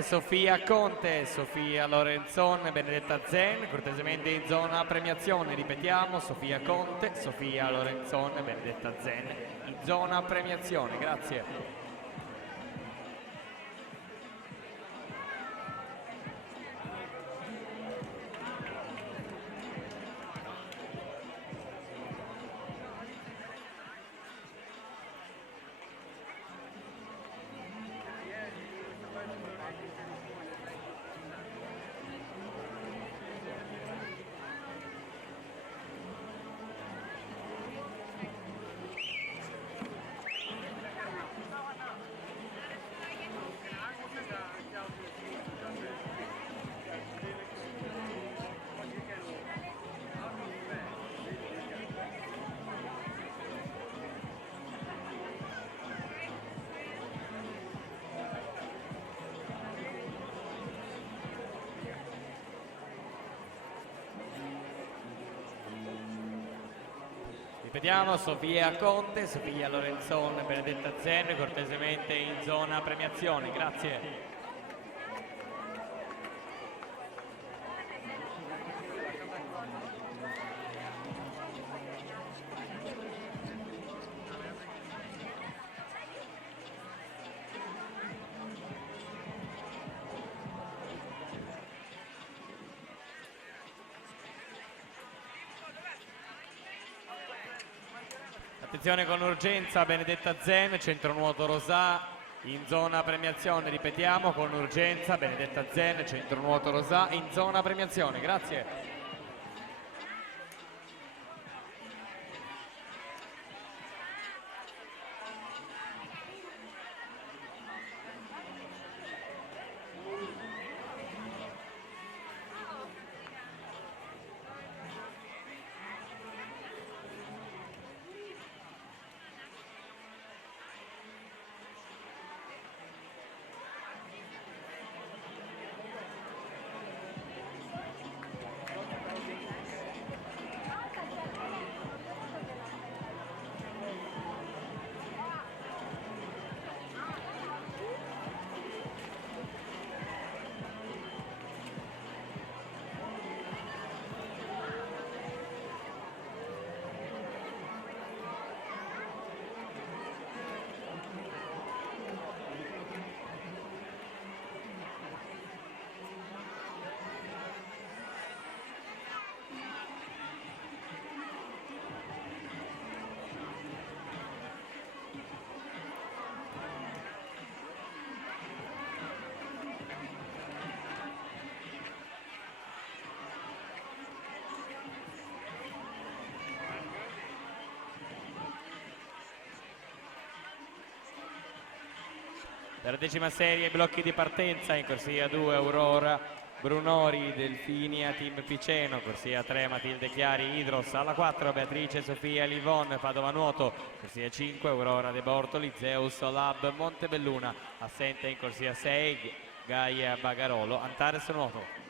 Sofia Conte, Sofia Lorenzon, Benedetta Zen, cortesemente in zona premiazione, ripetiamo, Sofia Conte, Sofia Lorenzon, Benedetta Zen, in zona premiazione, grazie. Ripetiamo, Sofia Conte, Sofia Lorenzon, Benedetta Zen, cortesemente in zona premiazione, grazie. Attenzione con urgenza, Benedetta Zen, centro nuoto Rosà, in zona premiazione, ripetiamo, con urgenza, Benedetta Zen, centro nuoto Rosà, in zona premiazione, grazie. Per la 10ª serie, blocchi di partenza, in corsia 2 Aurora Brunori, Delfinia Team Piceno, corsia 3 Matilde Chiari Idros, alla 4 Beatrice Sofia Livon Padova Nuoto, corsia 5 Aurora De Bortoli Zeus Lab Montebelluna, assente in corsia 6 Gaia Bagarolo Antares Nuoto.